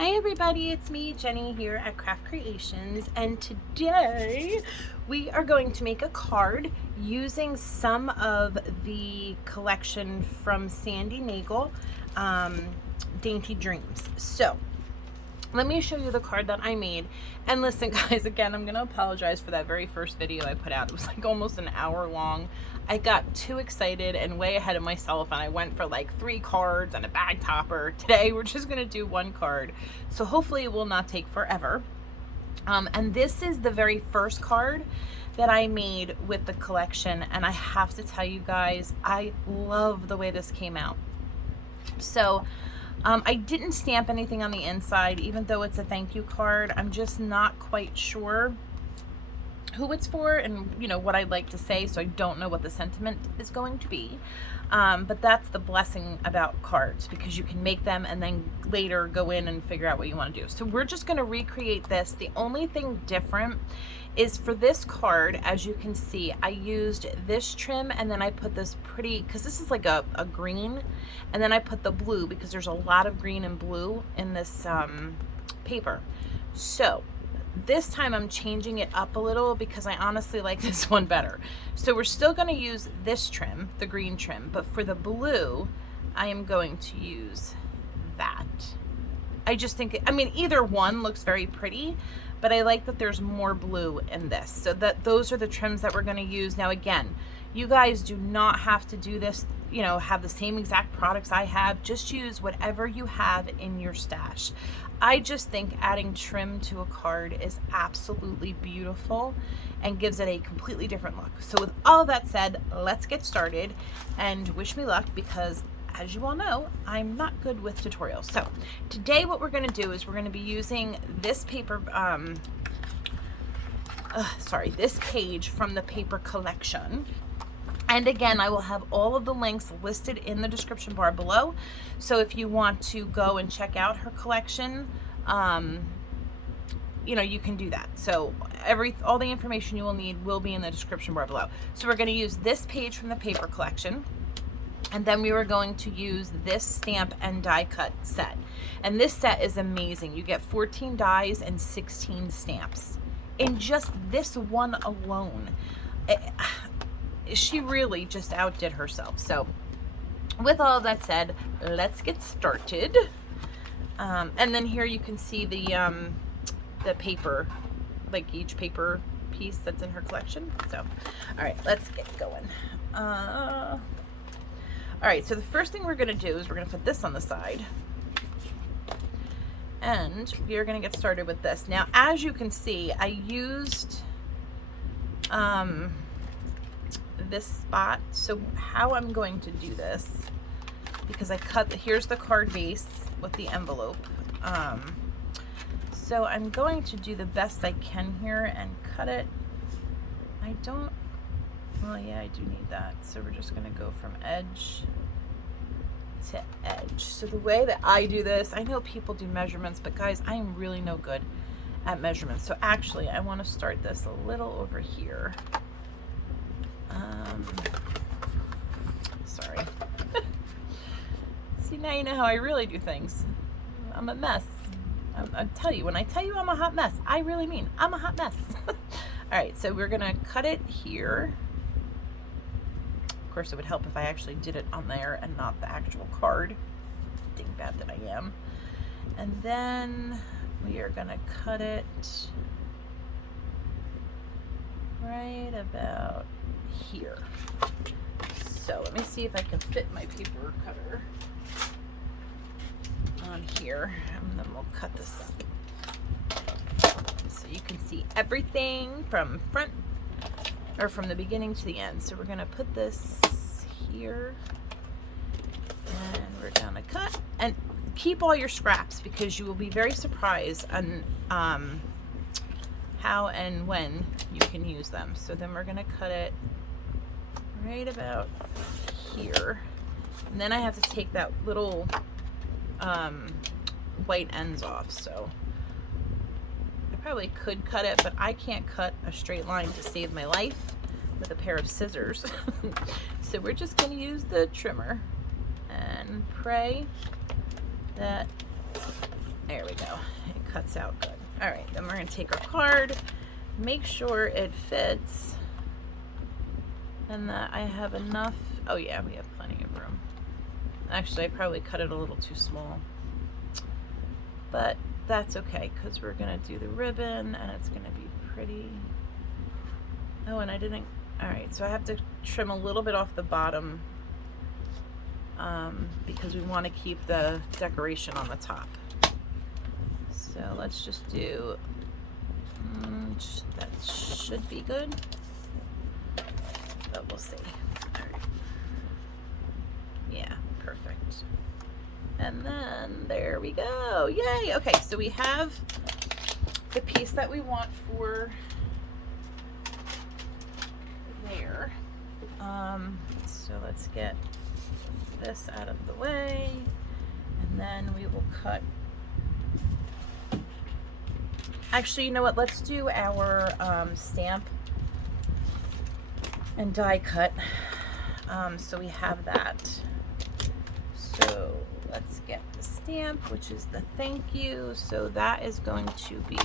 Hi everybody, it's me, Jenny, here at Craft Creations, and today we are going to make a card using some of the collection from Sandy Nagel, Dainty Dreams. So let me show you the card that I made. And listen guys, again, I'm gonna apologize for that very first video I put out. It was like almost an hour long. I got too excited and way ahead of myself, and I went for like 3 cards and a bag topper. Today we're just gonna do 1 card, so hopefully it will not take forever. And this is the very first card that I made with the collection, and I have to tell you guys, I love the way this came out. So I didn't stamp anything on the inside, even though it's a thank you card. I'm just not quite sure who it's for and what I'd like to say, so I don't know what the sentiment is going to be. But that's the blessing about cards, because you can make them and then later go in and figure out what you want to do. So we're just going to recreate this. The only thing different is for this card, as you can see, I used this trim and then I put this pretty, because this is like a green, and then I put the blue because there's a lot of green and blue in this paper. So this time I'm changing it up a little because I honestly like this one better. So we're still going to use this trim, the green trim, but for the blue I am going to use that. I just think, I mean, either one looks very pretty, but I like that there's more blue in this. So that those are the trims that we're going to use. Now again, you guys do not have to do this, have the same exact products I have. Just use whatever you have in your stash. I just think adding trim to a card is absolutely beautiful and gives it a completely different look. So with all that said, let's get started, and wish me luck, because as you all know, I'm not good with tutorials. So today what we're going to do is we're going to be using this paper, this page from the paper collection. And again, I will have all of the links listed in the description bar below. So if you want to go and check out her collection, you can do that. So all the information you will need will be in the description bar below. So we're going to use this page from the paper collection. And then we were going to use this stamp and die cut set. And this set is amazing. You get 14 dies and 16 stamps in just this one alone. She really just outdid herself. So with all of that said, let's get started. And then here you can see the paper, like each paper piece that's in her collection. So all right, let's get going. All right, so the first thing we're going to do is we're going to put this on the side, and we are going to get started with this. Now, as you can see, I used this spot. So how I'm going to do this, because I cut, here's the card base with the envelope. So I'm going to do the best I can here and cut it. Well, yeah, I do need that. So we're just gonna go from edge to edge. So the way that I do this, I know people do measurements, but guys, I am really no good at measurements. So actually, I want to start this a little over here. Sorry. See, now you know how I really do things. I'm a mess. I tell you, when I tell you I'm a hot mess, I really mean I'm a hot mess. All right, so we're gonna cut it here. Of course, it would help if I actually did it on there and not the actual card. Dingbat that I am. And then we are gonna cut it right about here. So let me see if I can fit my paper cutter on here, and then we'll cut this up so you can see everything from front, or from the beginning to the end. So we're gonna put this here, and we're gonna cut, and keep all your scraps, because you will be very surprised on how and when you can use them. So then we're gonna cut it right about here, and then I have to take that little white ends off. So I probably could cut it, but I can't cut a straight line to save my life with a pair of scissors. So we're just going to use the trimmer and pray that, there we go. cuts out good. All right, then we're gonna take our card, make sure it fits, and that I have enough. Oh yeah, we have plenty of room. Actually, I probably cut it a little too small, but that's okay, because we're gonna do the ribbon and it's gonna be pretty. Oh, and I didn't, all right, so I have to trim a little bit off the bottom because we want to keep the decoration on the top. So let's just do, that should be good, but we'll see. All right. Yeah, perfect. And then there we go. Yay. Okay, so we have the piece that we want for there. So let's get this out of the way, and then we will cut. Actually, you know what? Let's do our stamp and die cut. So we have that. So let's get the stamp, which is the thank you. So that is going to be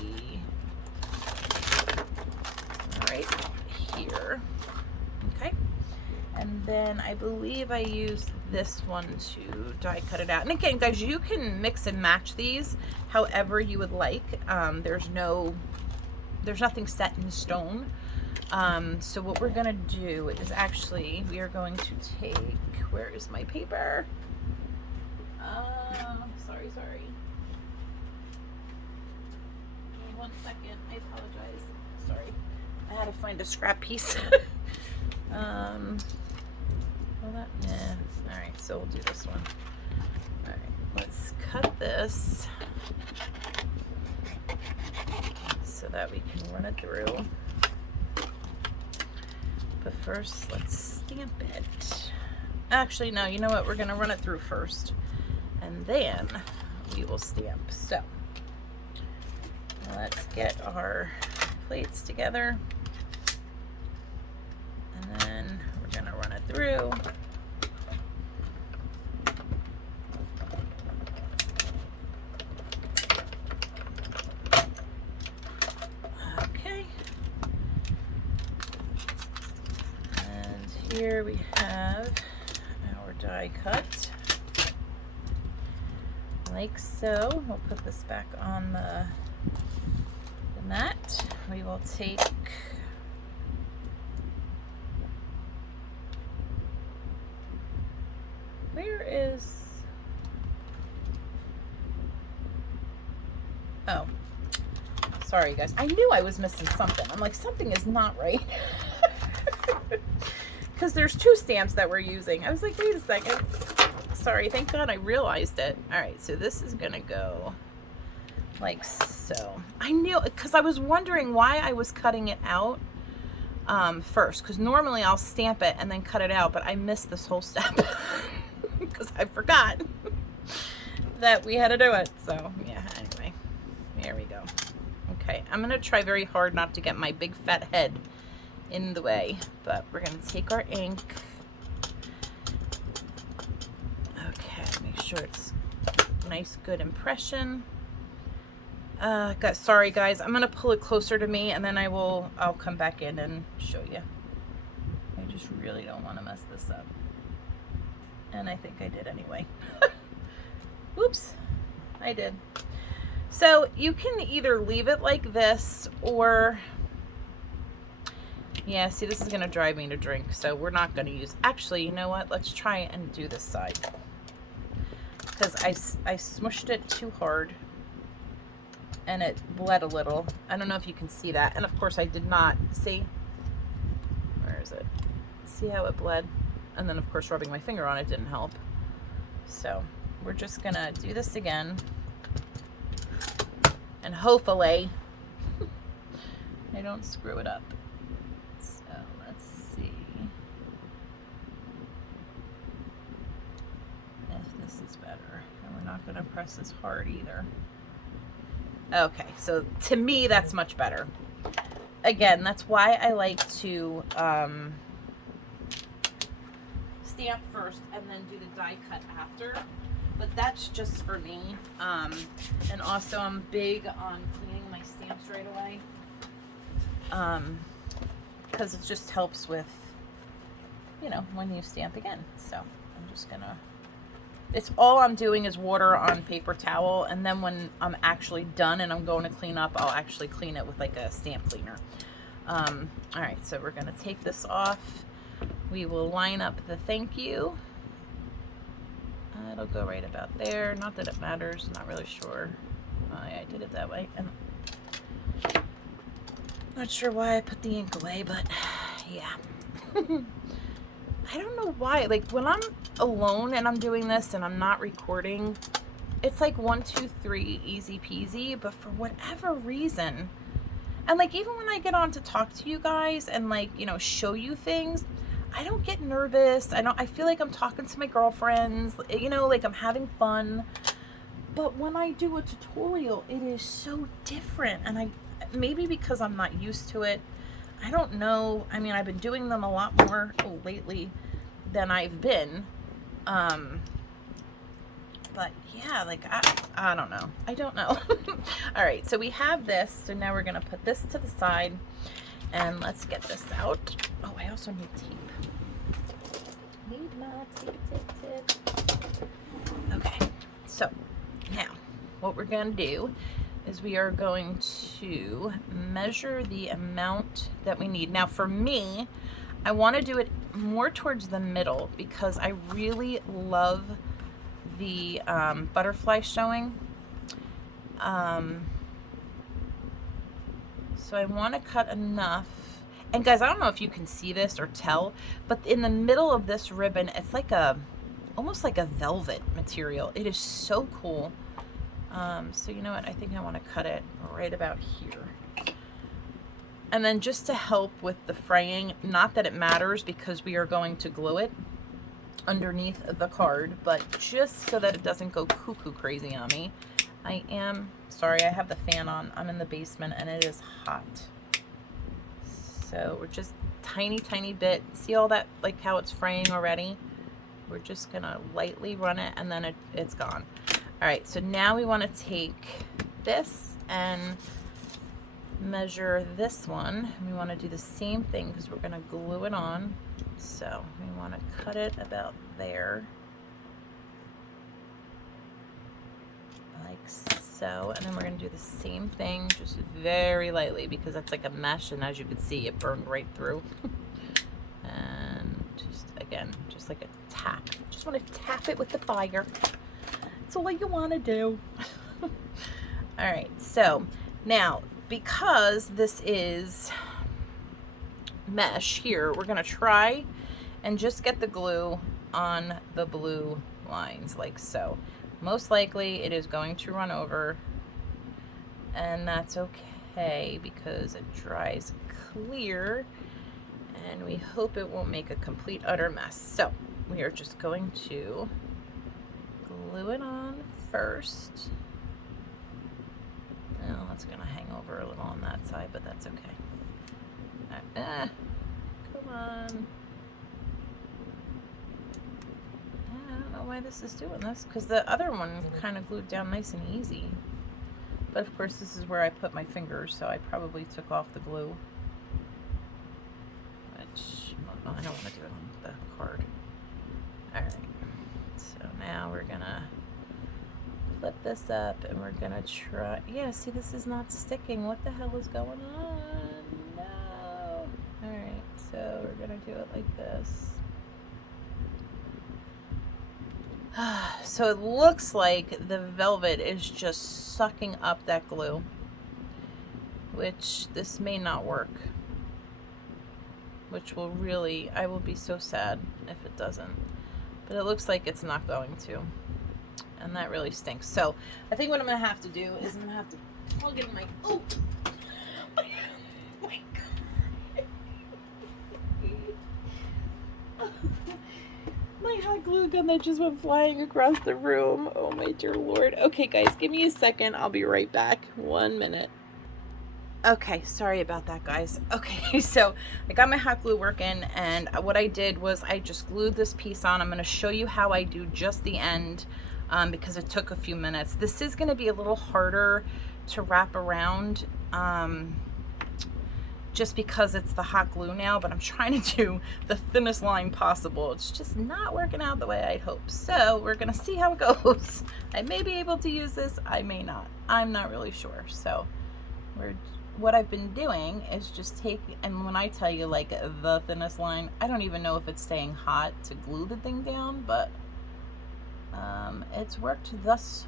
right here. Okay. And then I believe I used this one to die cut it out. And again, guys, you can mix and match these however you would like. There's nothing set in stone. So what we're gonna do is actually, we are going to take, where is my paper? Sorry. Give me 1 second, I apologize. Sorry, I had to find a scrap piece. Well, that, nah. All right, so we'll do this one. All right, let's cut this so that we can run it through. But first, let's stamp it. Actually, no, you know what? We're gonna run it through first, and then we will stamp. So let's get our plates together, and then we're gonna run it through. Okay. And here we have our die cut, like so. We'll put this back on the mat. We will take where is, oh, sorry guys, I knew I was missing something. I'm like, something is not right. Because there's 2 stamps that we're using. I was like, wait a second. Sorry, thank God I realized it. All right, so this is gonna go like so. I knew, because I was wondering why I was cutting it out first, because normally I'll stamp it and then cut it out, but I missed this whole step because I forgot that we had to do it. So yeah, anyway, there we go. Okay, I'm gonna try very hard not to get my big fat head in the way, but we're gonna take our ink. Okay, make sure it's nice, good impression. Sorry guys, I'm gonna pull it closer to me, and then I'll come back in and show you. I just really don't want to mess this up, and I think I did anyway. Oops, I did. So you can either leave it like this, or yeah, see, this is gonna drive me to drink, so we're not gonna use, actually, you know what, let's try and do this side, because I smushed it too hard and it bled a little. I don't know if you can see that, and of course I did not see, where is it, see how it bled, and then of course rubbing my finger on it didn't help. So we're just gonna do this again, and hopefully I don't screw it up. Not going to press as hard either. Okay, so to me that's much better. Again, that's why I like to stamp first and then do the die cut after, but that's just for me. And also I'm big on cleaning my stamps right away, because it just helps with, you know, when you stamp again. So I'm just gonna, it's all I'm doing is water on paper towel, and then when I'm actually done and I'm going to clean up, I'll actually clean it with like a stamp cleaner. All right, so we're gonna take this off. We will line up the thank you. It'll go right about there. Not that it matters, not really sure why I did it that way. And not sure why I put the ink away, but yeah. I don't know why, like when I'm alone and I'm doing this and I'm not recording, it's like 1, 2, 3, easy peasy, but for whatever reason, and like even when I get on to talk to you guys and like, you know, show you things, I don't get nervous. I feel like I'm talking to my girlfriends, you know, like I'm having fun. But when I do a tutorial, it is so different. And maybe because I'm not used to it, I don't know. I mean, I've been doing them a lot more lately than I've been. But yeah, like, I don't know. I don't know. All right, so we have this. So now we're going to put this to the side. And let's get this out. Oh, I also need tape. Need my tape. Okay, so now what we're going to do is we are going to measure the amount that we need. Now for me, I want to do it more towards the middle because I really love the butterfly showing. So I want to cut enough. And guys, I don't know if you can see this or tell, but in the middle of this ribbon, it's like almost like a velvet material. It is so cool. So you know what? I think I want to cut it right about here. And then just to help with the fraying, not that it matters because we are going to glue it underneath the card, but just so that it doesn't go cuckoo crazy on me. I am sorry, I have the fan on. I'm in the basement and it is hot. So we're just tiny bit. See all that, like how it's fraying already? We're just gonna lightly run it and then it's gone. All right, so now we want to take this and measure this one. We want to do the same thing because we're going to glue it on. So we want to cut it about there, like so, and then we're going to do the same thing, just very lightly because that's like a mesh, and as you can see, it burned right through. And just again, just like a tap. Just want to tap it with the fire. That's all you want to do. All right, so now because this is mesh here, we're going to try and just get the glue on the blue lines like so. Most likely it is going to run over, and that's okay because it dries clear, and we hope it won't make a complete utter mess. So we are just going to glue it on first. Well, that's going to hang over a little on that side, but that's okay. Come on. I don't know why this is doing this, because the other one kind of glued down nice and easy. But of course, this is where I put my fingers, so I probably took off the glue. Which, I don't want to do it on the card. Alright, so now we're going to flip this up and we're going to try. Yeah, see, this is not sticking. What the hell is going on? No. Alright, so we're going to do it like this. So it looks like the velvet is just sucking up that glue, which this may not work, which will really, I will be so sad if it doesn't, but it looks like it's not going to, and that really stinks. So I think what I'm gonna have to do is I'm gonna have to plug in my, oh my God. My hot glue gun that just went flying across the room. Oh my dear Lord. Okay guys, give me a second. I'll be right back. 1 minute. Okay, sorry about that guys. Okay, so I got my hot glue working, and what I did was I just glued this piece on. I'm going to show you how I do just the end because it took a few minutes. This is going to be a little harder to wrap around just because it's the hot glue now, but I'm trying to do the thinnest line possible. It's just not working out the way I'd hope. So we're going to see how it goes. I may be able to use this, I may not. I'm not really sure. So what I've been doing is just and when I tell you like the thinnest line, I don't even know if it's staying hot to glue the thing down, but it's worked thus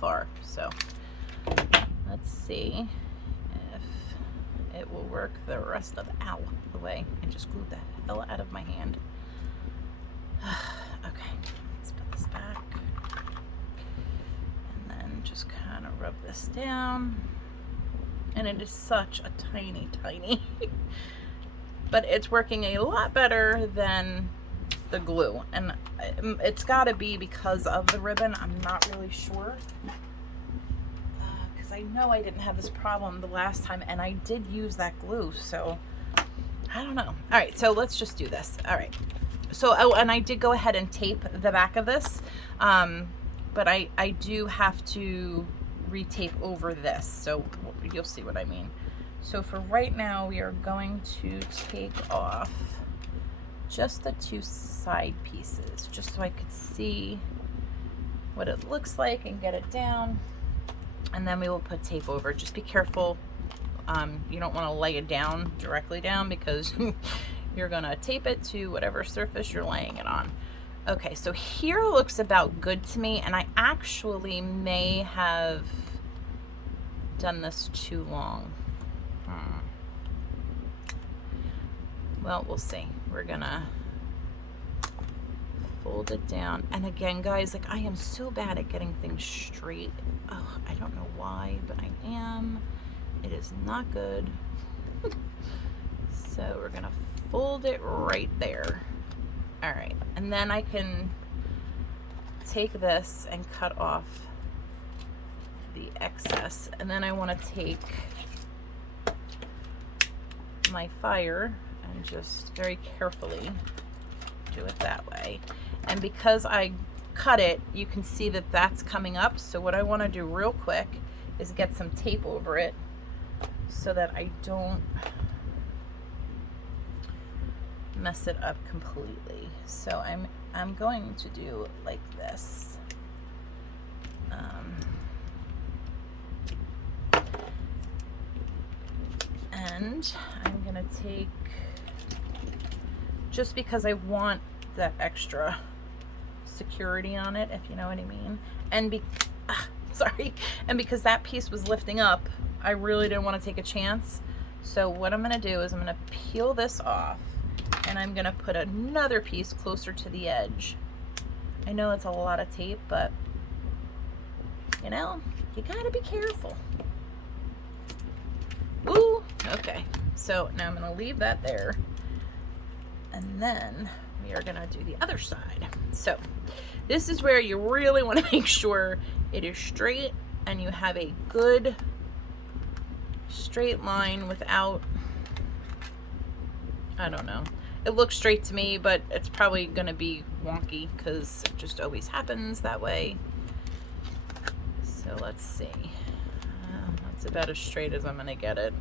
far. So let's see if it will work the rest of the way. I just glued the hell out of my hand. Okay, let's put this back and then just kind of rub this down. And it is such a tiny but it's working a lot better than the glue, and it's got to be because of the ribbon. I'm not really sure, because I know I didn't have this problem the last time and I did use that glue, so I don't know. All right, so let's just do this. All right, so and I did go ahead and tape the back of this, but I do have to retape over this, so you'll see what I mean. So for right now, we are going to take off just the two side pieces, just so I could see what it looks like and get it down, and then we will put tape over. Just be careful, you don't want to lay it down directly down, because you're gonna tape it to whatever surface you're laying it on. Okay, so here looks about good to me, and I actually may have done this too long. Well, we'll see. We're gonna fold it down. And again, guys, like, I am so bad at getting things straight. Oh, I don't know why, but I am. It is not good. So we're gonna fold it right there. All right, and then I can take this and cut off the excess, and then I want to take my fire and just very carefully do it that way. And because I cut it, you can see that that's coming up. So what I want to do real quick is get some tape over it so that I don't mess it up completely. So I'm going to do like this. And I'm gonna take, just because I want that extra security on it, if you know what I mean, and sorry, and because that piece was lifting up, I really didn't want to take a chance. So what I'm gonna do is I'm gonna peel this off, and I'm gonna put another piece closer to the edge. I know it's a lot of tape, but you know, you gotta be careful. Ooh, okay. So now I'm gonna leave that there, and then we are gonna do the other side. So this is where you really want to make sure it is straight and you have a good straight line without, I don't know. It looks straight to me, but it's probably gonna be wonky because it just always happens that way. So let's see. That's about as straight as I'm gonna get it.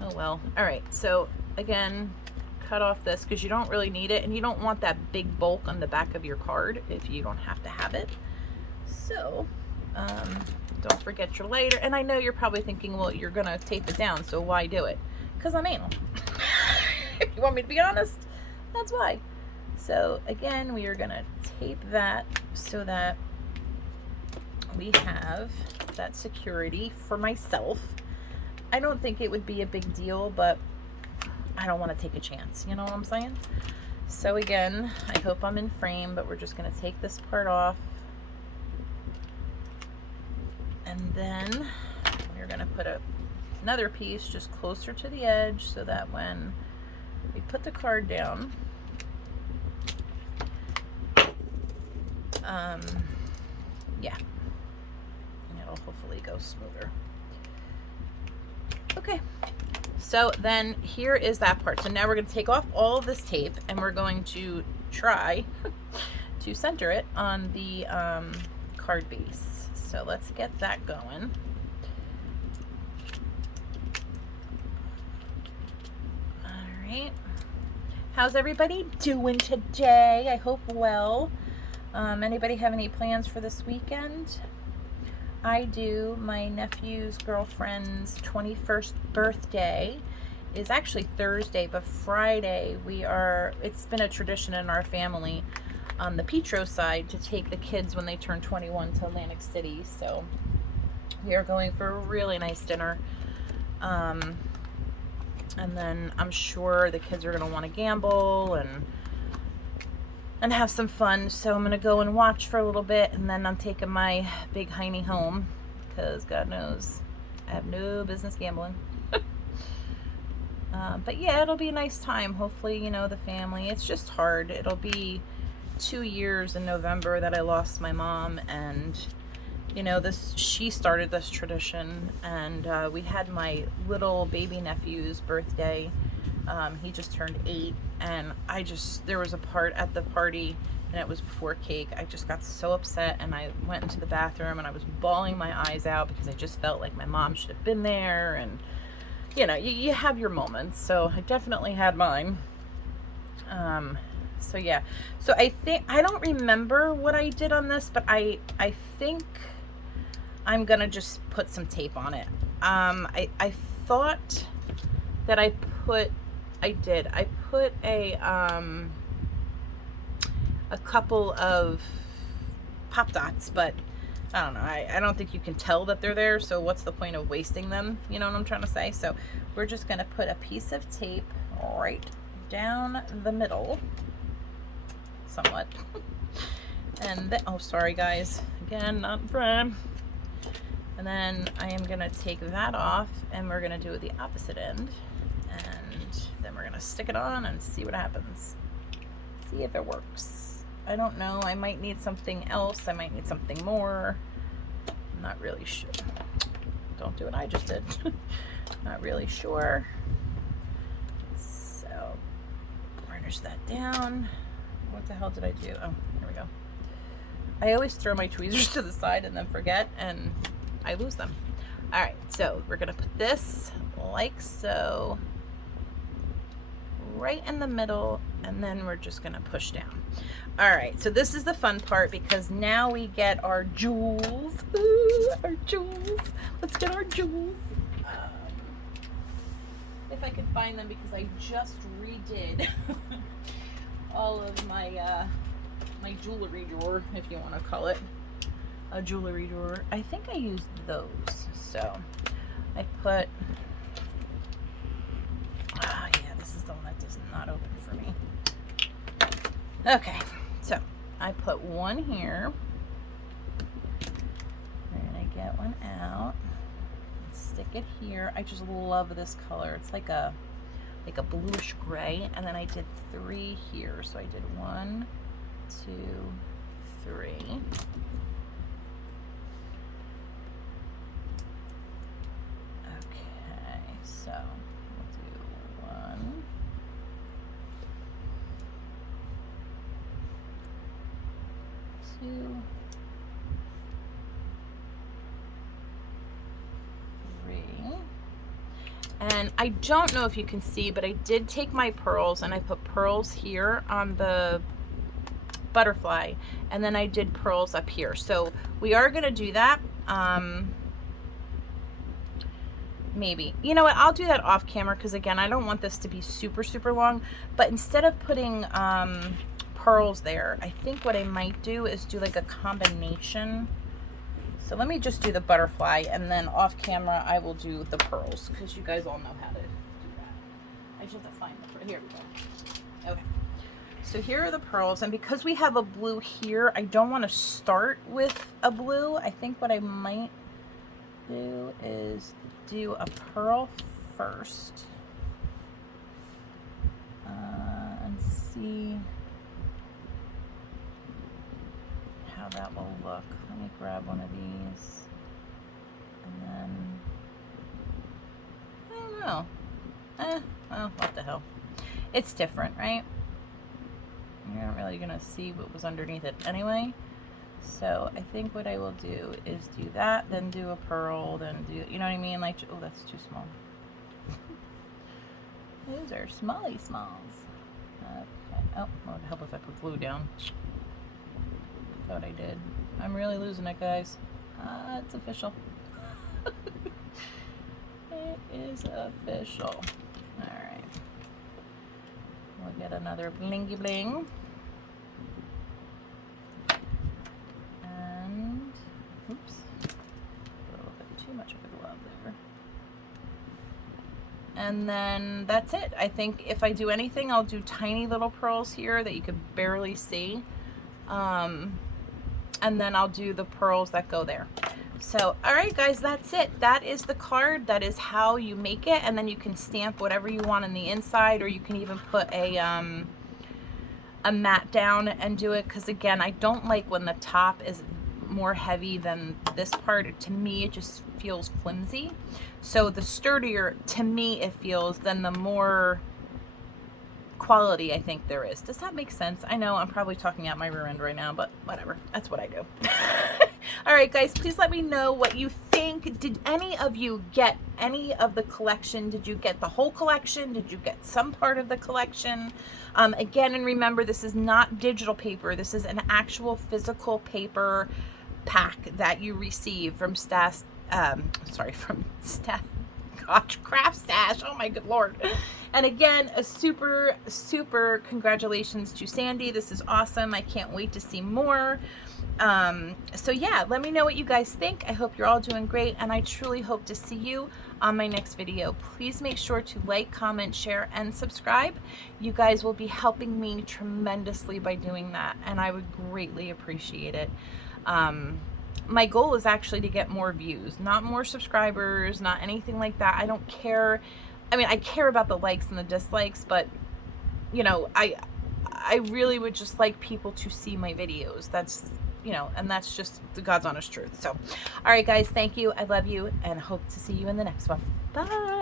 Oh well. All right, so again, cut off this because you don't really need it, and you don't want that big bulk on the back of your card if you don't have to have it. So don't forget your lighter. And I know you're probably thinking, well, you're gonna tape it down, so why do it? Because I'm anal. If you want me to be honest, that's why. So again, we are gonna tape that so that we have that security for myself. I don't think it would be a big deal, but I don't want to take a chance, you know what I'm saying? So again, I hope I'm in frame, but we're just going to take this part off, and then we're going to put another piece just closer to the edge so that when we put the card down, yeah, it'll hopefully go smoother. Okay, so then here is that part. So now we're going to take off all of this tape, and we're going to try to center it on the card base. So let's get that going. All right. How's everybody doing today? I hope well. Anybody have any plans for this weekend? I do. My nephew's girlfriend's 21st birthday is actually Thursday, but Friday it's been a tradition in our family on the Petro side to take the kids when they turn 21 to Atlantic City. So we are going for a really nice dinner. And then I'm sure the kids are going to want to gamble and have some fun. So I'm going to go and watch for a little bit, and then I'm taking my big hiney home because God knows I have no business gambling. But yeah, it'll be a nice time. Hopefully, you know, the family. It's just hard. It'll be 2 years in November that I lost my mom, and you know, she started this tradition, and we had my little baby nephew's birthday. He just turned 8, and there was a part at the party, and it was before cake. I just got so upset, and I went into the bathroom and I was bawling my eyes out because I just felt like my mom should have been there. And you know, you have your moments. So I definitely had mine. So yeah, so I don't remember what I did on this, but I think I'm gonna just put some tape on it. I thought that I put a couple of pop dots, but I don't know. I don't think you can tell that they're there, so what's the point of wasting them? You know what I'm trying to say? So we're just gonna put a piece of tape right down the middle, somewhat. And then, oh, sorry guys, again, not in frame. And then I am gonna take that off, and we're gonna do the opposite end, and then we're gonna stick it on and see what happens. See if it works. I don't know. I might need something else. I might need something more. I'm not really sure. Don't do what I just did. Not really sure. So burnish that down. What the hell did I do? Oh, here we go. I always throw my tweezers to the side and then forget, and I lose them. All right, so we're gonna put this like so, right in the middle, and then we're just gonna push down. All right, so this is the fun part, because now we get our jewels. Ooh, our jewels. Let's get our jewels. If I can find them, because I just redid all of my my jewelry drawer, if you want to call it a jewelry drawer. I think I used those, so I put. Yeah, this is the one that does not open for me. Okay, so I put one here. We're gonna get one out. Stick it here. I just love this color. It's like a bluish gray, and then I did 3 here. So I did 1, 2, 3. Okay, so we'll do 1, 2, 3. And I don't know if you can see, but I did take my pearls and I put pearls here on the butterfly, and then I did pearls up here. So we are going to do that. Maybe, you know what, I'll do that off camera, because again, I don't want this to be super long. But instead of putting pearls there, I think what I might do is do like a combination. So let me just do the butterfly, and then off camera I will do the pearls, because you guys all know how to do that. I just have to find them. Here we go. Okay, so here are the pearls, and because we have a blue here, I don't want to start with a blue. I think what I might do is do a pearl first, and see how that will look. Let me grab one of these, and then I don't know. Well, what the hell? It's different, right? You're not really gonna see what was underneath it anyway. So I think what I will do is do that, then do a pearl, then do, you know what I mean? Like, oh, that's too small. Those are smally smalls. Okay. Oh, it would help if I put glue down. Thought I did. I'm really losing it, guys. It's official. It is official. Alright. We'll get another blingy bling. And, oops. A little bit too much of a glove there. And then that's it. I think if I do anything, I'll do tiny little pearls here that you could barely see. And then I'll do the pearls that go there. So, all right, guys, that's it. That is the card. That is how you make it. And then you can stamp whatever you want on the inside, or you can even put a mat down and do it. Because again, I don't like when the top is more heavy than this part. To me, it just feels flimsy. So the sturdier, to me, it feels, then the more quality I think there is. Does that make sense? I know I'm probably talking out my rear end right now, but whatever. That's what I do. All right, guys, please let me know what you think. Did any of you get any of the collection? Did you get the whole collection? Did you get some part of the collection? Again, and remember, this is not digital paper. This is an actual physical paper pack that you receive from Craft Stash. Oh my good Lord. And again, a super congratulations to Sandy. This is awesome. I can't wait to see more. So yeah, let me know what you guys think. I hope you're all doing great, and I truly hope to see you on my next video. Please make sure to like, comment, share, and subscribe. You guys will be helping me tremendously by doing that, and I would greatly appreciate it. My goal is actually to get more views, not more subscribers, not anything like that. I don't care. I mean, I care about the likes and the dislikes, but you know, I really would just like people to see my videos. That's, you know, and that's just the God's honest truth. So, all right, guys, thank you. I love you and hope to see you in the next one. Bye.